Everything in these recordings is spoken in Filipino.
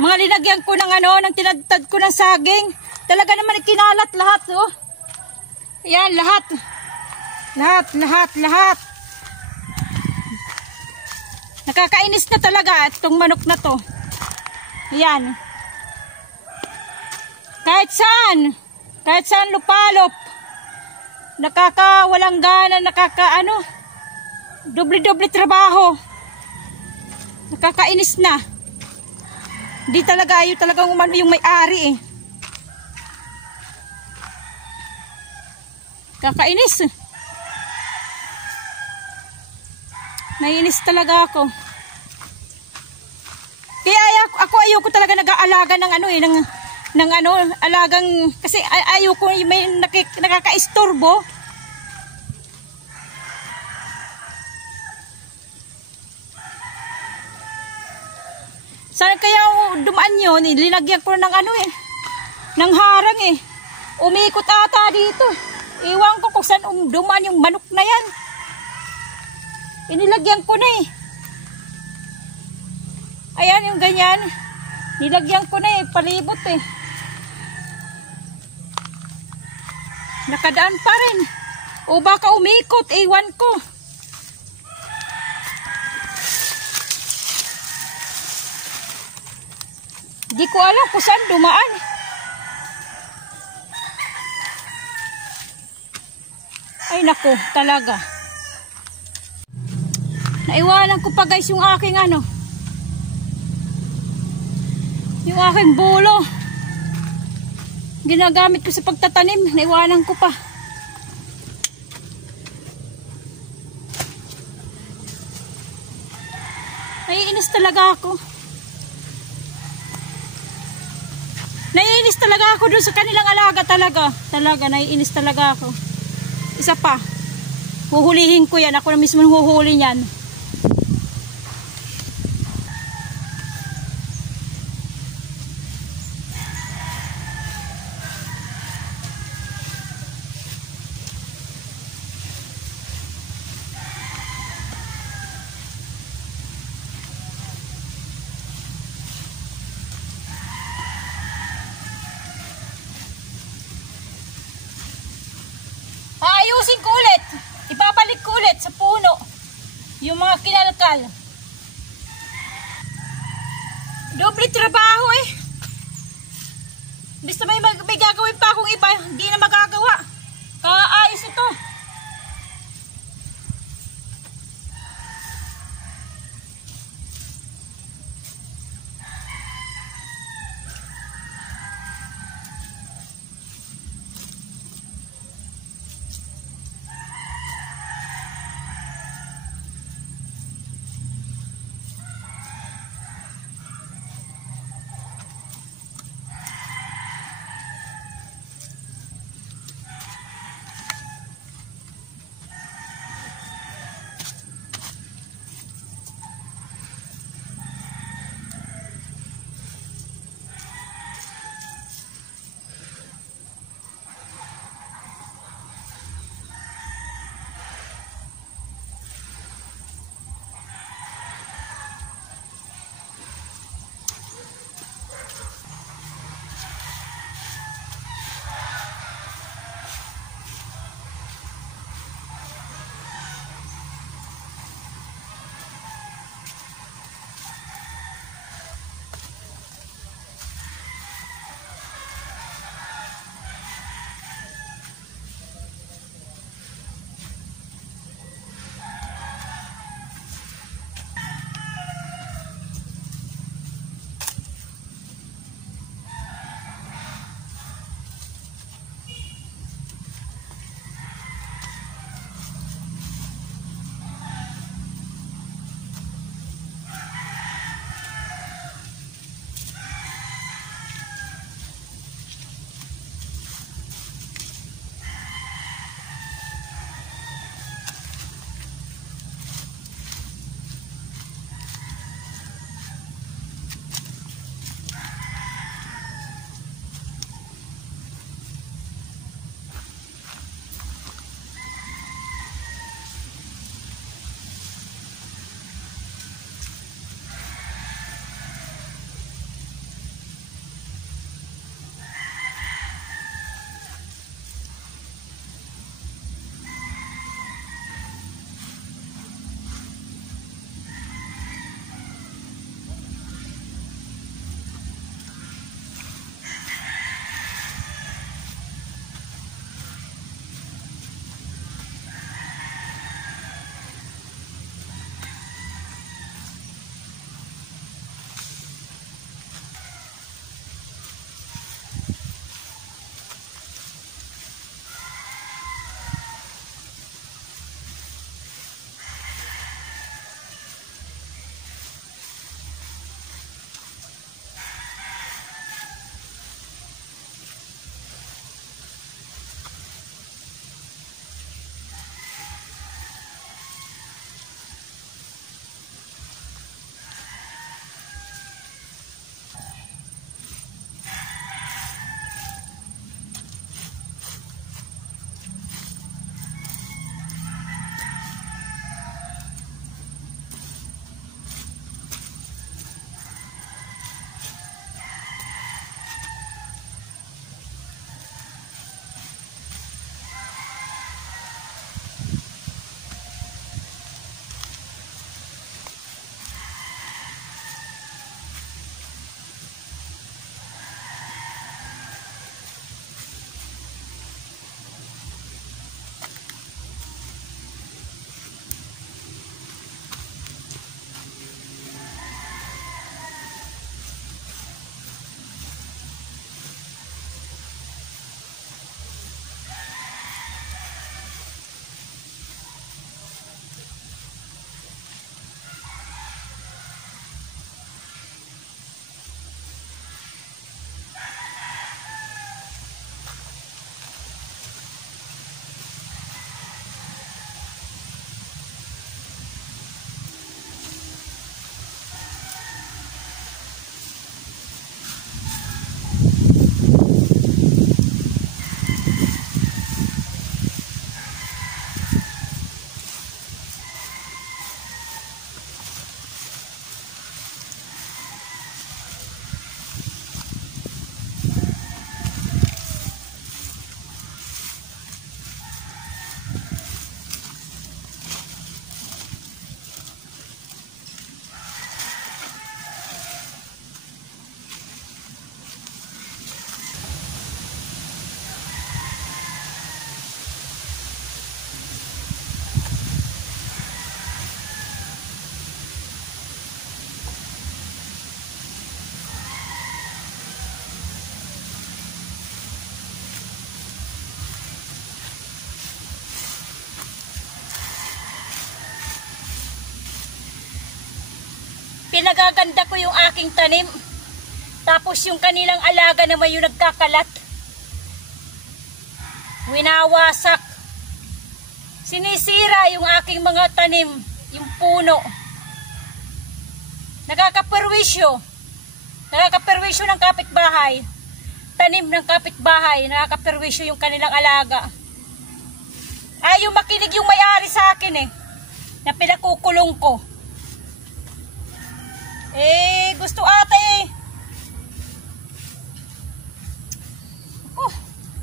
Mga linagyan ko ng ano, ng tinadtad ko ng saging. Talaga naman kinalat lahat, oh. Ayan, lahat. Lahat. Nakakainis na talaga itong manok na to. Ayan. Kahit saan lupalop. Nakakawalang gana, doble-doble trabaho. Nakakainis na. Di talaga, ayaw talagang umano yung may-ari eh. Kakainis. Naiinis talaga ako. Kaya ako ayoko talaga nag-aalaga ng ano eh, ng alagang, kasi ayoko may nakaka-istorbo. Saan kaya dumaan yun? Linagyan ko ng ano eh, ng harang eh. Umikot ata dito. Iwan ko kung saan dumaan yung manok na yan. Inilagyan ko na eh. Ayan yung ganyan. Nilagyan ko na eh, palibot eh. Nakadaan pa rin. O baka umikot, iwan ko. Di ko alam kung saan dumaan. Ay nako, talaga. Naiwanan ko pa guys yung aking yung aking bulo. Ginagamit ko sa pagtatanim. Naiwanan ko pa. Naiinis talaga ako. Naiinis talaga ako dun sa kanilang alaga talaga. Talaga, naiinis talaga ako. Isa pa. Huhulihin ko yan. Ako na mismo huhuli yan. Aayusin ko ulit. Ipapalik ko ulit sa puno yung mga kinalkal. Doble trabaho eh. Basta may gagawin pa akong iba, hindi na magagawa. Kaayos ito. pinagaganda ko yung aking tanim. Tapos yung kanilang alaga naman yung nagkakalat. Winawasak. Sinisira yung aking mga tanim, yung puno. Nakakaperwisyo. Nakakaperwisyo ng kapitbahay. Tanim ng kapitbahay, nakakaperwisyo yung kanilang alaga. Ayaw makinig yung may-ari sa akin na pinakukulong ko. Gusto ata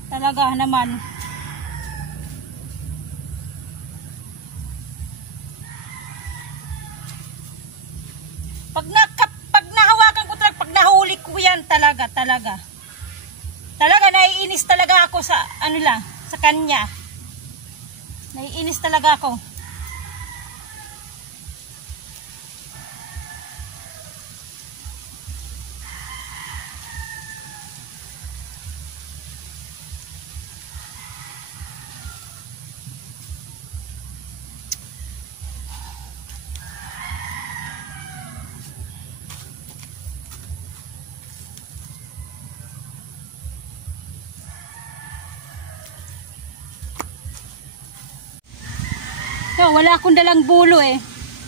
talaga naman. Pag nahawakan ko talaga, pag nahuli ko yan talaga. Talaga naiinis talaga ako sa sa kanya. Naiinis talaga ako. So, wala akong dalang bulo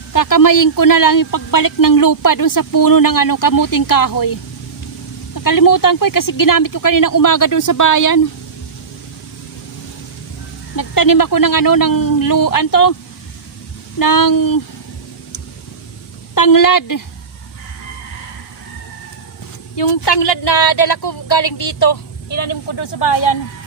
Kakamayin ko na lang yung pagbalik ng lupa dun sa puno ng kamuting kahoy. Nakalimutan ko kasi ginamit ko kaninang umaga dun sa bayan. Nagtanim ako ng ng tanglad. Yung tanglad na dala ko galing dito, inanim ko dun sa bayan.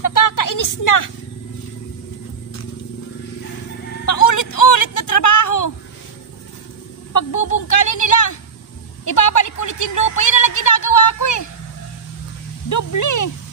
Nakakainis na. Paulit-ulit na trabaho. Pagbubungkalin nila, ibabalik ulit yung lupa. Yan na lang ginagawa ko Doble.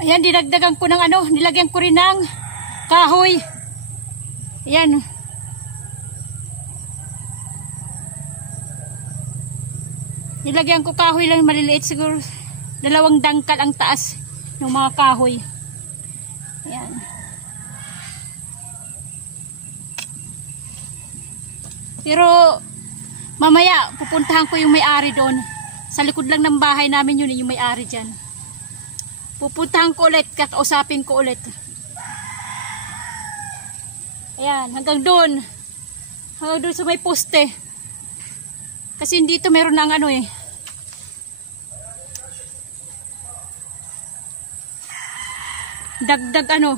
Ayan, dinagdagan ko ng ano, nilagyan ko rin ng kahoy. Ayan. Nilagyan ko kahoy lang maliliit, siguro 2 dangkal ang taas ng mga kahoy. Ayan. Pero mamaya pupuntahan ko yung may-ari doon. Sa likod lang ng bahay namin yun, yung may-ari dyan. Pupuntahan ko ulit, kakausapin ko ulit. Ayan, hanggang doon. Hanggang doon sa may poste. Kasi dito meron ng ano eh. Dagdag ano.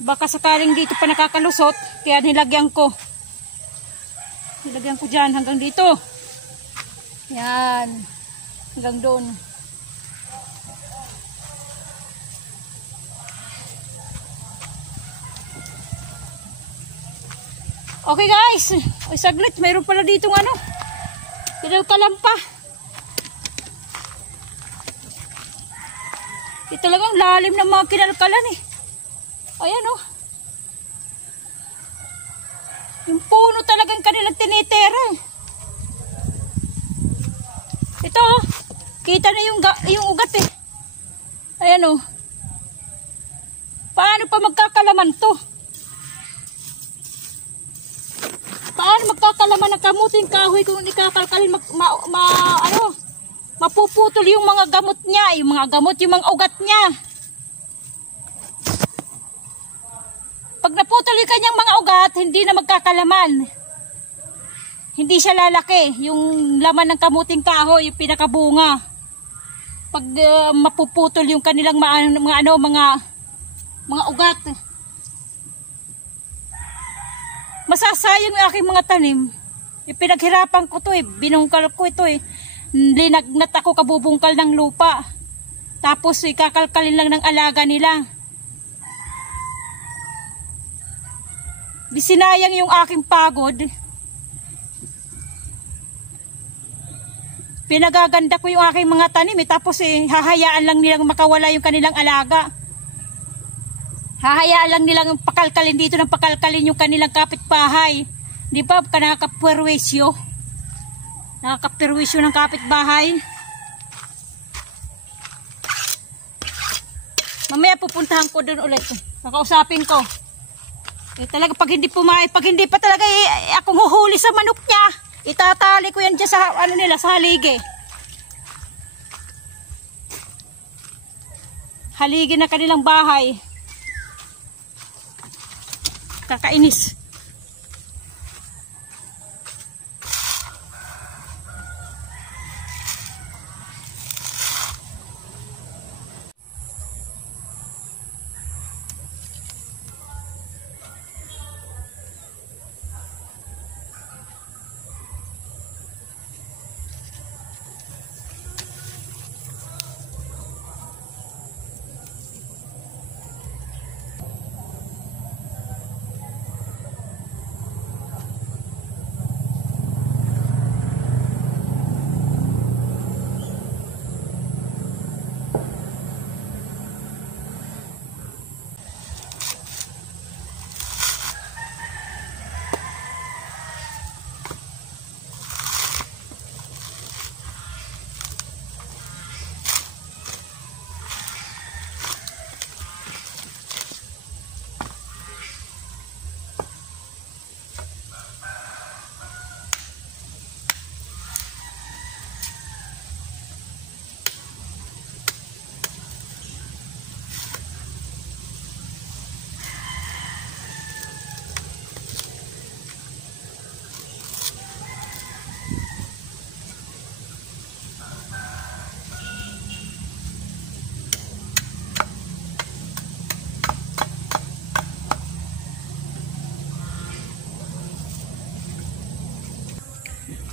Baka sakaling dito pa nakakalusot, kaya nilagyan ko. Nilagyan ko dyan hanggang dito. Yan. Hanggang doon. Okay guys. Ay saglit. Mayroon pala ditong ano. Kinalkalampa. Ito talagang lalim ng mga kinalkalan eh. Ayan oh. Yung puno talagang kanilang tinitera. Ito oh. Kita na yung ugat eh. Ayan oh. Paano pa magkakalaman to? Paano magkakalaman ng kamuting kahoy kung hindi kakalkalin mapuputol yung mga gamot niya, yung mga ugat niya. Pag naputol yung kanyang mga ugat, hindi na magkakalaman. Hindi siya lalaki. Yung laman ng kamuting kahoy, yung pinakabunga. Pag mapuputol yung kanilang mga ugat. Masasayang yung aking mga tanim. Pinaghirapan ko to eh. Binungkal ko ito eh. Linagnat ako kabubungkal ng lupa. Tapos kakalkalin lang ng alaga nila. Di sinayang yung aking pagod. Pinagaganda ko yung aking mga tanim eh. Tapos hahayaan lang nilang makawala yung kanilang alaga. Hahayaan lang nilang pakalkalin dito ng pakalkalin yung kanilang kapitbahay. Di ba? Nakakapwerwisyo. Nakakapwerwisyo ng kapitbahay. Mamaya pupuntahan ko doon ulit. Nakausapin ko. Talaga pag hindi pumayag, pag hindi pa talaga akong huhuli sa manok niya, itatali ko yan dyan sa sa haligi. Haligi na kanilang bahay. Kakainis.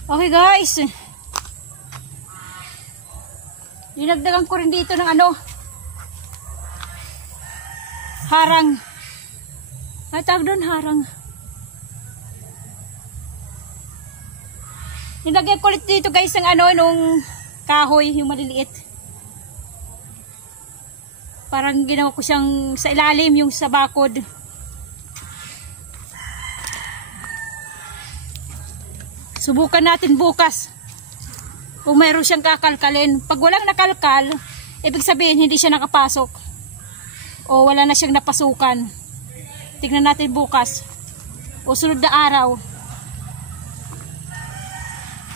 Okay guys. Dinagdagan ko rin dito ng harang. Ay tawag doon harang. Nilagyan ko ulit dito guys ng ano, nung kahoy, yung maliliit. Parang ginawa ko siyang sa ilalim, yung sa bakod. Subukan natin bukas kung mayroon siyang kakalkalin. Pag walang nakalkal, ibig sabihin hindi siya nakapasok o wala na siyang napasukan. Tignan natin bukas o sunod na araw.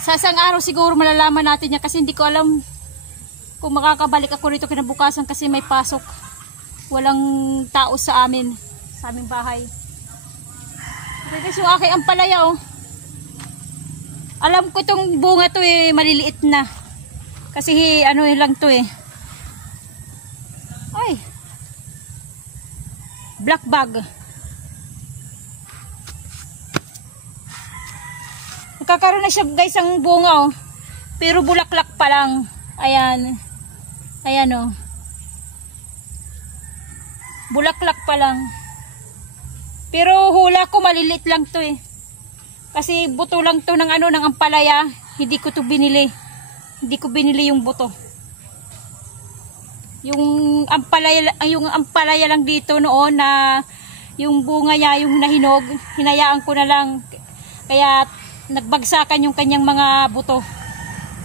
Sa isang araw siguro malalaman natin yan kasi hindi ko alam kung makakabalik ako rito kinabukasan kasi may pasok. Walang tao sa amin, sa aming bahay. Kasi yung aking ampalaya oh. Alam ko itong bunga to eh, maliliit na. Kasi ano lang to eh. Ay. Black bag. Nagkakaroon na siya guys ang bunga oh. Pero bulaklak pa lang. Ayan. Ayan oh. Bulaklak pa lang. Pero hula ko maliliit lang to eh. Kasi buto lang to ng ano, ng ampalaya. Hindi ko to binili. Hindi ko binili yung buto. Yung ampalaya lang dito noon na yung bunga niya, yung nahinog, hinayaan ko na lang. Kaya nagbagsakan yung kanyang mga buto.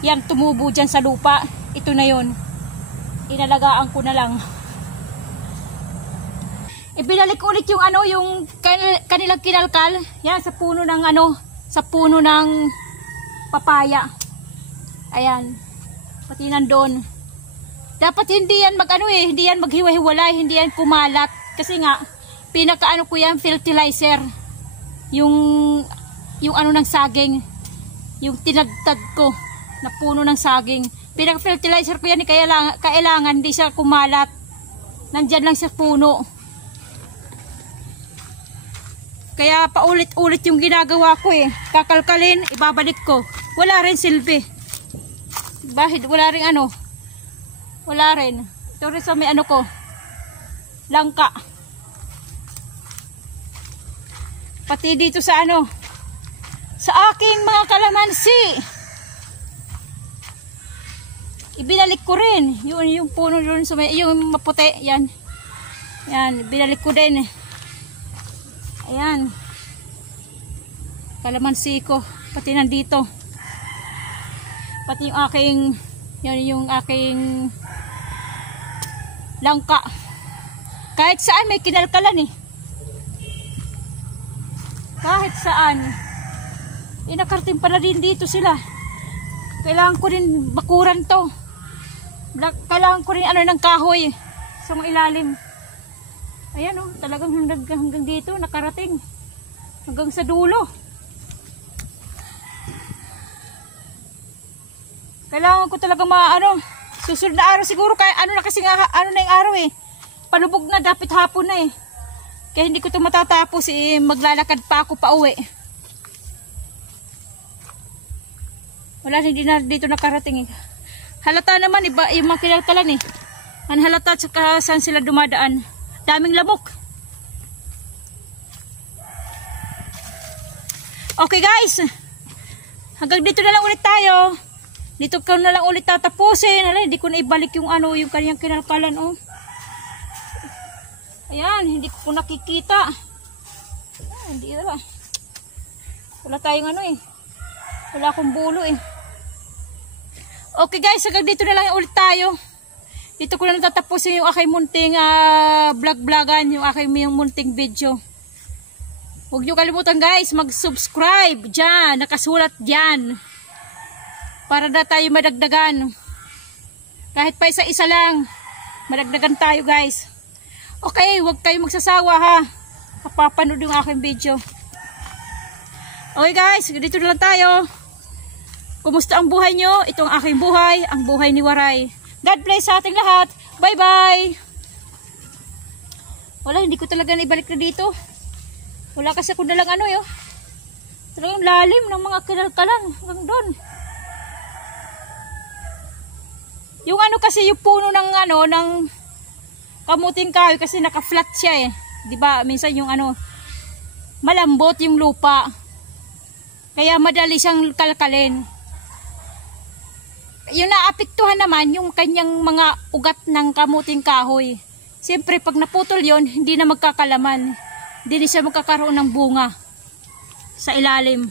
Yan, tumubo dyan sa lupa. Ito na yon. Inalagaan ko na lang. Ibinalik ulit yung ano, yung kanilang kinalkal. Yan, sa puno ng ano, sa puno ng papaya. Ayan. Pati nandun. Dapat hindi yan mag-ano eh, hindi yan maghiwa-hiwalay, hindi yan kumalat. Kasi nga, pinaka-ano ko yan, fertilizer. Yung ano ng saging. Yung tinagtad ko na puno ng saging. Pinaka-fertilizer ko yan, kailangan hindi siya kumalat. Nandyan lang sa puno. Kaya paulit-ulit yung ginagawa ko eh. Kakalkalin, ibabalik ko. Wala rin silbi. Bahid, wala rin ano. Wala rin. Ito rin sa may ano ko. Langka. Pati dito sa ano. Sa aking mga kalamansi. Ibinalik ko rin. Yung puno doon sa may, yung maputi. Yan. Yan, ibinalik ko din eh. Ayan. Kalamansi ko. Pati nandito. Pati yung aking, yan yung aking langka. Kahit saan may kinalkalan eh. Kahit saan. Nakarating pa na din dito sila. Kailangan ko rin bakuran to. Kailangan ko rin ano ng kahoy sa mga ilalim. Ayan oh, talagang hanggang dito nakarating. Hanggang sa dulo. Kailangan ko talaga susunod na araw siguro kaya ano na kasi nga, ano na yung araw eh. Palubog na, dapat hapon na eh. Kaya hindi ko ito matatapos eh, maglalakad pa ako pa uwi. Wala, hindi na dito nakarating eh. Halata naman iba yung mga kinalkalan eh. Ang halata at saan sila dumadaan. Daming lamok. Okay guys. Hanggang dito na lang ulit tayo. Dito ko na lang ulit tatapusin. Alay, hindi ko na ibalik yung ano, yung kanyang kinalkalan oh. Ayan, hindi ko nakikita. Hindi na. Wala tayong ano eh. Wala akong bulo eh. Okay guys, hanggang dito na lang ulit tayo. Dito ko na tatapusin yung aking munting vlog-vlogan, yung aking munting video. Huwag nyo kalimutan guys, mag-subscribe dyan, nakasulat dyan. Para na tayo madagdagan. Kahit pa isa-isa lang, madagdagan tayo guys. Okay, huwag kayo magsasawa ha. Kapapanood yung aking video. Okay guys, dito na lang tayo. Kumusta ang buhay nyo? Ito ang aking buhay, ang buhay ni Waray. God bless sa ating lahat. Bye-bye. Wala, hindi ko talaga naibalik na dito. Wala kasi ako dalang ano yun. Talagang lalim ng mga kinalkalan. Hanggang doon. Yung ano kasi, yung puno ng ano, ng kamuting kahoy kasi naka-flat siya eh. Diba? Minsan yung ano, malambot yung lupa. Kaya madali siyang kalkalin. yung naapektuhan naman yung kanyang mga ugat ng kamuting kahoy. Siyempre pag naputol yon, hindi na magkakalaman. Hindi na siya magkakaroon ng bunga sa ilalim.